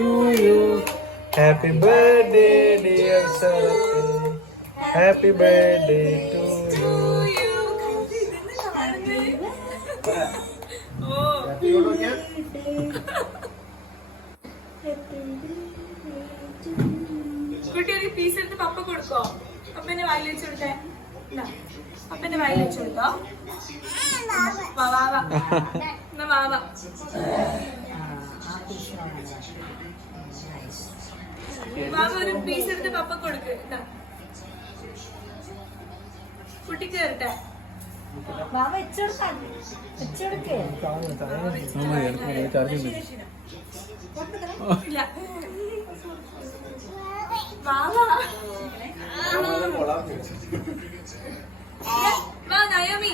to you. Happy birthday, dear Sharathi. Happy birthday to you. കുട്ടി ഒരു piece എടുത്ത് പപ്പ കൊടുക്കോ? പപ്പന്റെ വായിൽ വെച്ച് കൊടുത്തേ. പപ്പന്റെ വായിൽ വെച്ച് കൊടുത്തോ? വാവ ഒരു പീസ് എടുത്ത് പപ്പ കൊടുക്ക്. കുട്ടിക്ക് തരട്ടെ. ഇല്ല വാ നയോമി.